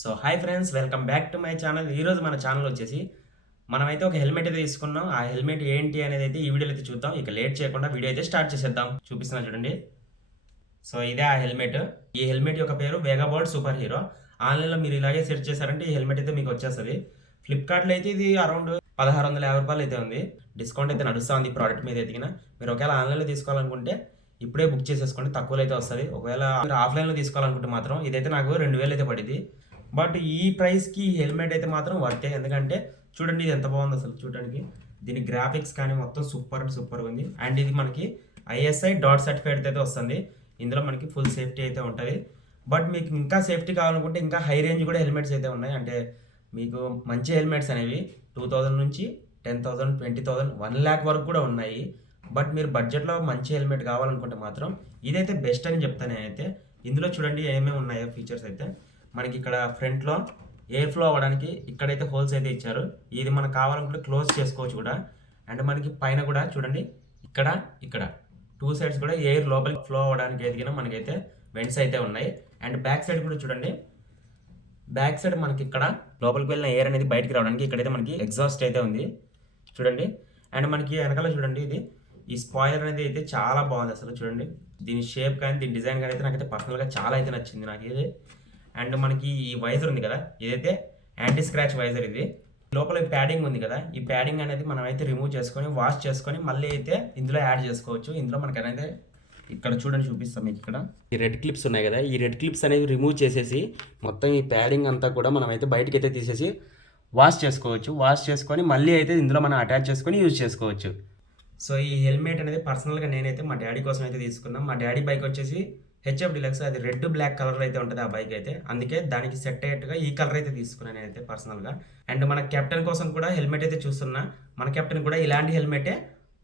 So hi friends, welcome back to my channel. ఈరోజు మన channel వచ్చేసి మనమైతే ఒక హెల్మెట్ అయితే తీసుకున్నాం. ఆ హెల్మెట్ ఏంటి అనేది అయితే ఈ వీడియోలో అయితే చూద్దాం. ఇక లేట్ చేయకుండా వీడియో అయితే స్టార్ట్ చేసేద్దాం. చూపిస్తున్నా చూడండి. సో ఇదే ఆ హెల్మెట్. ఈ హెల్మెట్ యొక్క పేరు వేగాబోర్డ్ సూపర్ హీరో. ఆన్లైన్లో మీరు ఇలాగే సెర్చ్ చేశారంటే ఈ హెల్మెట్ అయితే మీకు వచ్చేస్తుంది. ఫ్లిప్కార్ట్లో అయితే ఇది అరౌండ్ ₹1650 అయితే ఉంది. డిస్కౌంట్ అయితే నడుస్తూ ఉంది ఈ ప్రోడక్ట్ మీద ఎదిగిన. మీరు ఒకవేళ ఆన్లైన్లో తీసుకోవాలనుకుంటే ఇప్పుడే బుక్ చేసేసుకోండి, తక్కువలో అయితే వస్తుంది. ఒకవేళ మీరు ఆఫ్లైన్లో తీసుకోవాలనుకుంటే మాత్రం ఇదైతే నాకు 2000 అయితే పడింది. బట్ ఈ ప్రైస్కి హెల్మెట్ అయితే మాత్రం వర్తే. ఎందుకంటే చూడండి ఇది ఎంత బాగుంది అసలు చూడడానికి. దీని గ్రాఫిక్స్ కానీ మొత్తం సూపర్ అండ్ సూపర్గా ఉంది. అండ్ ఇది మనకి ISI డాట్ సర్టిఫైడ్ అయితే వస్తుంది. ఇందులో మనకి ఫుల్ సేఫ్టీ అయితే ఉంటుంది. బట్ మీకు ఇంకా సేఫ్టీ కావాలనుకుంటే ఇంకా హై రేంజ్ కూడా హెల్మెట్స్ అయితే ఉన్నాయి. అంటే మీకు మంచి హెల్మెట్స్ అనేవి 2000 నుంచి 10,000, 20,000, 1 lakh వరకు కూడా ఉన్నాయి. బట్ మీరు బడ్జెట్లో మంచి హెల్మెట్ కావాలనుకుంటే మాత్రం ఇదైతే బెస్ట్ అని చెప్తాను నేనైతే. ఇందులో చూడండి ఏమేమి ఉన్నాయో ఫీచర్స్ అయితే. మనకి ఇక్కడ ఫ్రంట్లో ఎయిర్ ఫ్లో అవ్వడానికి ఇక్కడైతే హోల్స్ అయితే ఇచ్చారు. ఇది మనకు కావాలనుకుంటే క్లోజ్ చేసుకోవచ్చు కూడా. అండ్ మనకి పైన కూడా చూడండి ఇక్కడ ఇక్కడ 2 sides కూడా ఎయిర్ లోపలికి ఫ్లో అవ్వడానికి ఎదిగిన మనకైతే వెంట్స్ అయితే ఉన్నాయి. అండ్ బ్యాక్ సైడ్ కూడా చూడండి. బ్యాక్ సైడ్ మనకి ఇక్కడ లోపలికి వెళ్ళిన ఎయిర్ అనేది బయటికి రావడానికి ఇక్కడైతే మనకి ఎగ్జాస్ట్ అయితే ఉంది చూడండి. అండ్ మనకి వెనకాల చూడండి ఇది ఈ స్పాయిలర్ అనేది అయితే చాలా బాగుంది అసలు చూడండి. దీని షేప్ కానీ దీని డిజైన్ కానీ అయితే నాకైతే పర్సనల్గా చాలా అయితే నచ్చింది నాకు ఇది. అండ్ మనకి ఈ వైజర్ ఉంది కదా, ఇదైతే యాంటీ స్క్రాచ్ వైజర్. ఇది లోపల ప్యాడింగ్ ఉంది కదా, ఈ ప్యాడింగ్ అనేది మనం అయితే రిమూవ్ చేసుకొని వాష్ చేసుకొని మళ్ళీ అయితే ఇందులో యాడ్ చేసుకోవచ్చు. ఇందులో మనకి అనేది ఇక్కడ చూడండి చూపిస్తాం మీకు. ఇక్కడ ఈ రెడ్ క్లిప్స్ ఉన్నాయి కదా, ఈ రెడ్ క్లిప్స్ అనేవి రిమూవ్ చేసేసి మొత్తం ఈ ప్యాడింగ్ అంతా కూడా మనం అయితే బయటకి అయితే తీసేసి వాష్ చేసుకోవచ్చు. వాష్ చేసుకొని మళ్ళీ అయితే ఇందులో మనం అటాచ్ చేసుకొని యూజ్ చేసుకోవచ్చు. సో ఈ హెల్మెట్ అనేది పర్సనల్గా నేనైతే మా డాడీ కోసం అయితే తీసుకున్నాం. మా డాడీ బైక్ వచ్చేసి HF Deluxe, అది రెడ్ బ్లాక్ కలర్ అయితే ఉంటుంది ఆ బైక్ అయితే. అందుకే దానికి సెట్ అయ్యేట్టుగా ఈ కలర్ అయితే తీసుకున్నాను నేనైతే పర్సనల్గా. అండ్ మన కెప్టెన్ కోసం కూడా హెల్మెట్ అయితే చూస్తున్నా. మన కెప్టెన్ కూడా ఇలాంటి హెల్మెటే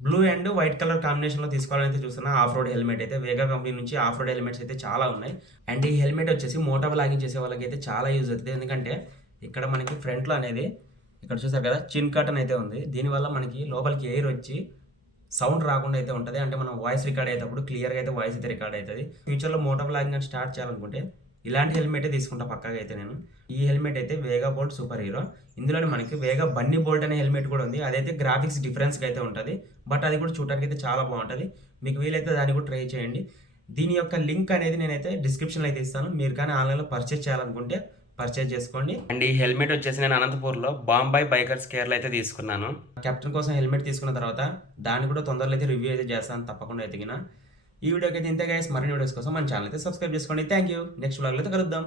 బ్లూ అండ్ వైట్ కలర్ కాంబినేషన్లో తీసుకోవాలని అయితే చూస్తున్నా. ఆఫ్ రోడ్ హెల్మెట్ అయితే వేగా కంపెనీ నుంచి ఆఫ్ రోడ్ హెల్మెట్స్ అయితే చాలా ఉన్నాయి. అండ్ ఈ హెల్మెట్ వచ్చేసి మోటో వ్లాగింగ్ చేసే వాళ్ళకి అయితే చాలా యూజ్ అవుతుంది. ఎందుకంటే ఇక్కడ మనకి ఫ్రంట్లో అనేది ఇక్కడ చూసారు కదా చిన్ కటన్ అయితే ఉంది. దీనివల్ల మనకి లోపలికి ఎయిర్ వచ్చి సౌండ్ రాకుండా అయితే ఉంటుంది. అంటే మనం వాయిస్ రికార్డ్ అయ్యేటప్పుడు క్లియర్గా అయితే వాయిస్ అయితే రికార్డ్ అవుతుంది. ఫ్యూచర్లో మోటో వ్లాగింగ్ అని స్టార్ట్ చేయాలనుకుంటే ఇలాంటి హెల్మెటే తీసుకుంటా పక్కాగా అయితే నేను. ఈ హెల్మెట్ అయితే వేగా బోల్ట్ సూపర్ హీరో. ఇందులోనే మనకి వేగా బన్నీ బోల్ట్ అనే హెల్మెట్ కూడా ఉంది. అదైతే గ్రాఫిక్స్ డిఫరెన్స్గా అయితే ఉంటుంది. బట్ అది కూడా చూడడానికి అయితే చాలా బాగుంటుంది. మీకు వీలైతే దాన్ని కూడా ట్రై చేయండి. దీని యొక్క లింక్ అనేది నేనైతే డిస్క్రిప్షన్లో అయితే ఇస్తాను. మీరు కానీ ఆన్లైన్లో పర్చేస్ చేయాలనుకుంటే పర్చేజ్ చేసుకోండి. అండ్ ఈ హెల్మెట్ వచ్చేసి నేను అనంతపూర్లో బాంబాయ్ బైకర్స్ కేర్లో అయితే తీసుకున్నాను. కెప్టెన్ కోసం హెల్మెట్ తీసుకున్న తర్వాత దాన్ని కూడా తొందరలో అయితే రివ్యూ అయితే చేస్తాను తప్పకుండా ఎదిగిన. ఈ వీడియోకి అయితే ఇంతే గైస్. మరిన్ని వీడియోస్ కోసం మన ఛానల్ అయితే సబ్స్క్రైబ్ చేసుకోండి. Thank you. నెక్స్ట్ వ్లాగ్లో అయితే కలుద్దాం.